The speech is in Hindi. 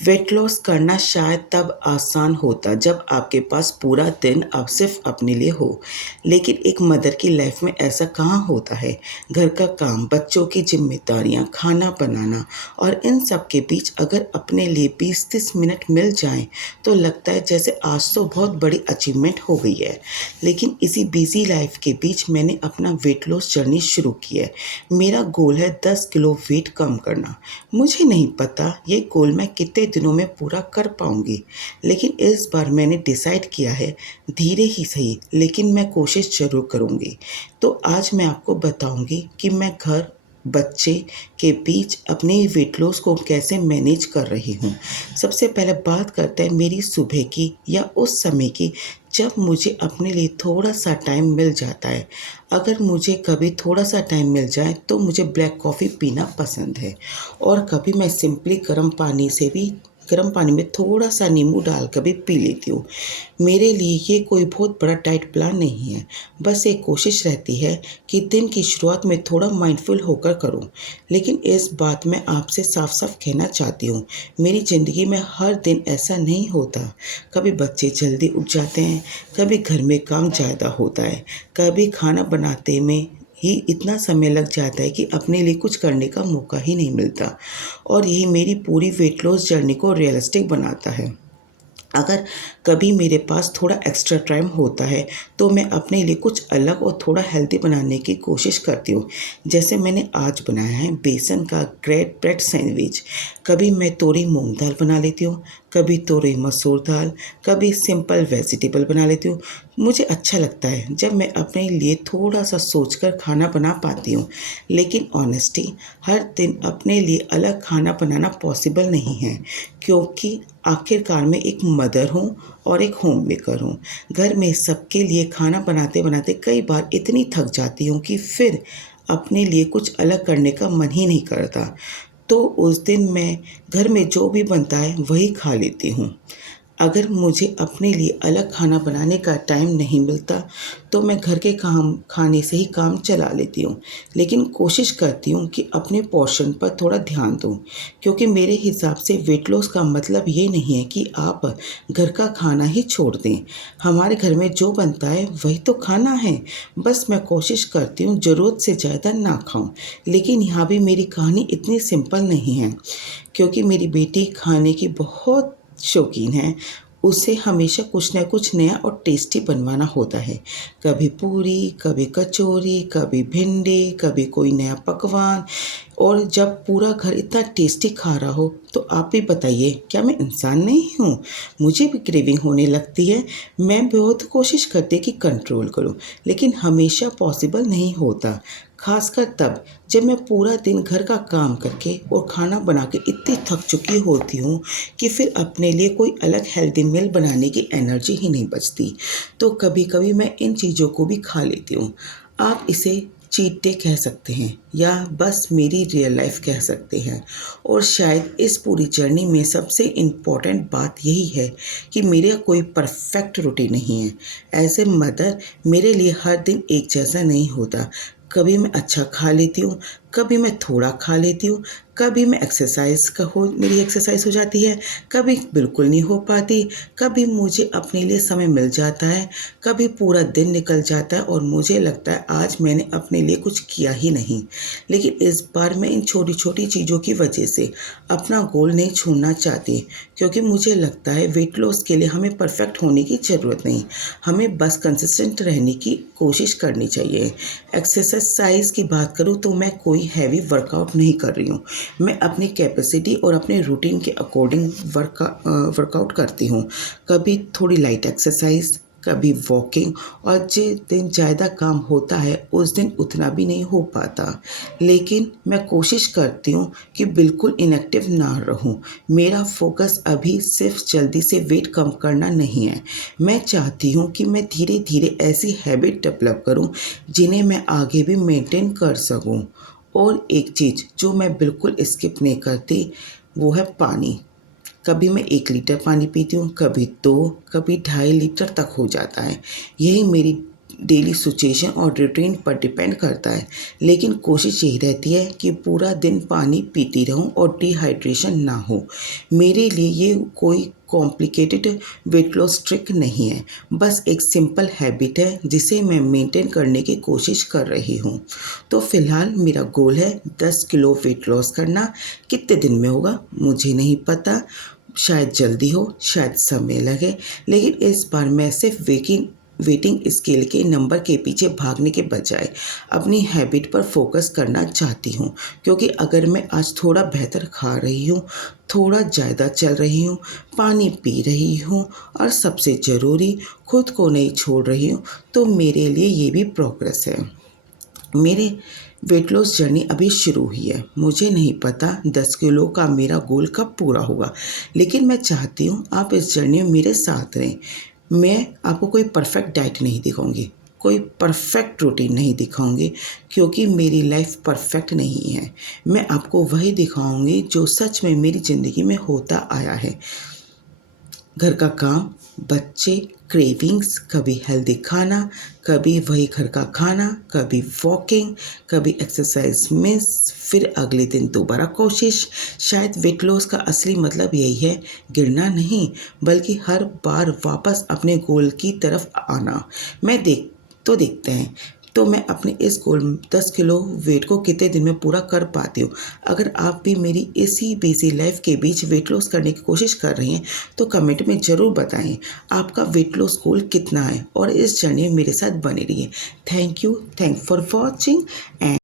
वेट लॉस करना शायद तब आसान होता जब आपके पास पूरा दिन अब सिर्फ अपने लिए हो। लेकिन एक मदर की लाइफ में ऐसा कहाँ होता है। घर का काम, बच्चों की जिम्मेदारियाँ, खाना बनाना और इन सब के बीच अगर अपने लिए 20-30 मिनट मिल जाएं तो लगता है जैसे आज तो बहुत बड़ी अचीवमेंट हो गई है। लेकिन इसी बिजी लाइफ के बीच मैंने अपना वेट लॉस जर्नी शुरू की है। मेरा गोल है 10 किलो वेट कम करना। मुझे नहीं पता ये गोल मैं कितने दिनों में पूरा कर पाऊंगी, लेकिन इस बार मैंने डिसाइड किया है, धीरे ही सही लेकिन मैं कोशिश ज़रूर करूंगी। तो आज मैं आपको बताऊंगी कि मैं घर बच्चे के बीच अपने वेट लॉस को कैसे मैनेज कर रही हूँ। सबसे पहले बात करते हैं मेरी सुबह की या उस समय की जब मुझे अपने लिए थोड़ा सा टाइम मिल जाता है। अगर मुझे कभी थोड़ा सा टाइम मिल जाए तो मुझे ब्लैक कॉफ़ी पीना पसंद है और कभी मैं सिंपली गर्म पानी में थोड़ा सा नींबू डाल कर भी पी लेती हूँ। मेरे लिए ये कोई बहुत बड़ा डाइट प्लान नहीं है, बस एक कोशिश रहती है कि दिन की शुरुआत में थोड़ा माइंडफुल होकर करूँ। लेकिन इस बात में आपसे साफ साफ कहना चाहती हूँ, मेरी ज़िंदगी में हर दिन ऐसा नहीं होता। कभी बच्चे जल्दी उठ जाते हैं, कभी घर में काम ज़्यादा होता है, कभी खाना बनाते में ही इतना समय लग जाता है कि अपने लिए कुछ करने का मौका ही नहीं मिलता। और यही मेरी पूरी वेट लॉस जर्नी को रियलिस्टिक बनाता है। अगर कभी मेरे पास थोड़ा एक्स्ट्रा टाइम होता है तो मैं अपने लिए कुछ अलग और थोड़ा हेल्दी बनाने की कोशिश करती हूँ। जैसे मैंने आज बनाया है बेसन का ग्रेट ब्रेड सैंडविच। कभी मैं तोरी मूंग दाल बना लेती हूँ, कभी तोरी मसूर दाल, कभी सिंपल वेजिटेबल बना लेती हूँ। मुझे अच्छा लगता है जब मैं अपने लिए थोड़ा सा सोचकर खाना बना पाती हूँ। लेकिन ऑनेस्टी, हर दिन अपने लिए अलग खाना बनाना पॉसिबल नहीं है, क्योंकि आखिरकार मैं एक मदर हूँ और एक होम मेकर हूँ। घर में सबके लिए खाना बनाते बनाते कई बार इतनी थक जाती हूँ कि फिर अपने लिए कुछ अलग करने का मन ही नहीं करता। तो उस दिन मैं घर में जो भी बनता है वही खा लेती हूँ। अगर मुझे अपने लिए अलग खाना बनाने का टाइम नहीं मिलता तो मैं घर के काम खाने से ही काम चला लेती हूँ। लेकिन कोशिश करती हूँ कि अपने पोर्शन पर थोड़ा ध्यान दूँ, क्योंकि मेरे हिसाब से वेट लॉस का मतलब ये नहीं है कि आप घर का खाना ही छोड़ दें। हमारे घर में जो बनता है वही तो खाना है। बस मैं कोशिश करती हूँ ज़रूरत से ज़्यादा ना खाऊं। लेकिन यहाँ भी मेरी कहानी इतनी सिंपल नहीं है, क्योंकि मेरी बेटी खाने की बहुत शौकीन है। उसे हमेशा कुछ न कुछ नया और टेस्टी बनवाना होता है। कभी पूरी, कभी कचौरी, कभी भिंडी, कभी कोई नया पकवान। और जब पूरा घर इतना टेस्टी खा रहा हो तो आप भी बताइए, क्या मैं इंसान नहीं हूँ? मुझे भी क्रेविंग होने लगती है। मैं बहुत कोशिश करती कि कंट्रोल करूँ, लेकिन हमेशा पॉसिबल नहीं होता। खासकर तब जब मैं पूरा दिन घर का काम करके और खाना बना के इतनी थक चुकी होती हूँ कि फिर अपने लिए कोई अलग हेल्दी मील बनाने की एनर्जी ही नहीं बचती। तो कभी कभी मैं इन चीज़ों को भी खा लेती हूँ। आप इसे चीट डे कह सकते हैं या बस मेरी रियल लाइफ कह सकते हैं। और शायद इस पूरी जर्नी में सबसे इम्पॉर्टेंट बात यही है कि मेरा कोई परफेक्ट रूटीन नहीं है। एज ए मदर मेरे लिए हर दिन एक जैसा नहीं होता। कभी मैं अच्छा खा लेती हूँ, कभी मैं थोड़ा खा लेती हूँ, कभी मैं मेरी एक्सरसाइज हो जाती है, कभी बिल्कुल नहीं हो पाती, कभी मुझे अपने लिए समय मिल जाता है, कभी पूरा दिन निकल जाता है और मुझे लगता है आज मैंने अपने लिए कुछ किया ही नहीं। लेकिन इस बार मैं इन छोटी छोटी चीज़ों की वजह से अपना गोल नहीं छोड़ना चाहती, क्योंकि मुझे लगता है वेट लॉस के लिए हमें परफेक्ट होने की ज़रूरत नहीं, हमें बस कंसिस्टेंट रहने की कोशिश करनी चाहिए। एक्सरसाइज की बात करूँ तो मैं कोई हैवी वर्कआउट नहीं कर रही हूँ। मैं अपनी कैपेसिटी और अपने रूटीन के अकॉर्डिंग वर्कआउट करती हूँ। कभी थोड़ी लाइट एक्सरसाइज, कभी वॉकिंग, और जिस दिन ज़्यादा काम होता है उस दिन उतना भी नहीं हो पाता। लेकिन मैं कोशिश करती हूँ कि बिल्कुल इनएक्टिव ना रहूँ। मेरा फोकस अभी सिर्फ जल्दी से वेट कम करना नहीं है। मैं चाहती हूँ कि मैं धीरे धीरे ऐसी हैबिट डेवलप करूँ जिन्हें मैं आगे भी मेंटेन कर सकूँ। और एक चीज़ जो मैं बिल्कुल स्किप नहीं करती वो है पानी। कभी मैं 1 लीटर पानी पीती हूँ, कभी 2, कभी 2.5 लीटर तक हो जाता है। यही मेरी डेली सिचुएशन और रूटीन पर डिपेंड करता है, लेकिन कोशिश यही रहती है कि पूरा दिन पानी पीती रहूं और डिहाइड्रेशन ना हो। मेरे लिए ये कोई कॉम्प्लिकेटेड वेट लॉस ट्रिक नहीं है, बस एक सिंपल हैबिट है जिसे मैं मेंटेन करने की कोशिश कर रही हूँ। तो फिलहाल मेरा गोल है 10 किलो वेट लॉस करना। कितने दिन में होगा मुझे नहीं पता, शायद जल्दी हो, शायद समय लगे, लेकिन इस बार मैं सिर्फ वेटिंग स्केल के नंबर के पीछे भागने के बजाय अपनी हैबिट पर फोकस करना चाहती हूँ। क्योंकि अगर मैं आज थोड़ा बेहतर खा रही हूँ, थोड़ा ज़्यादा चल रही हूँ, पानी पी रही हूँ और सबसे ज़रूरी खुद को नहीं छोड़ रही हूँ, तो मेरे लिए ये भी प्रोग्रेस है। मेरे वेट लॉस जर्नी अभी शुरू हुई है। मुझे नहीं पता 10 किलो का मेरा गोल कब पूरा होगा, लेकिन मैं चाहती हूँ आप इस जर्नी में मेरे साथ रहें। मैं आपको कोई परफेक्ट डाइट नहीं दिखाऊंगी, कोई परफेक्ट रूटीन नहीं दिखाऊंगी, क्योंकि मेरी लाइफ परफेक्ट नहीं है। मैं आपको वही दिखाऊंगी जो सच में मेरी ज़िंदगी में होता आया है। घर का काम, बच्चे, क्रेविंग्स, कभी हेल्दी खाना, कभी वही घर का खाना, कभी वॉकिंग, कभी एक्सरसाइज मिस, फिर अगले दिन दोबारा कोशिश। शायद वेट लॉस का असली मतलब यही है, गिरना नहीं, बल्कि हर बार वापस अपने गोल की तरफ आना। देखते हैं तो मैं अपने इस गोल 10 किलो वेट को कितने दिन में पूरा कर पाती हूँ। अगर आप भी मेरी इसी बिजी लाइफ के बीच वेट लॉस करने की कोशिश कर रही हैं, तो कमेंट में ज़रूर बताएं आपका वेट लॉस गोल कितना है और इस जर्नी में मेरे साथ बने रहिए। Thank you for watching and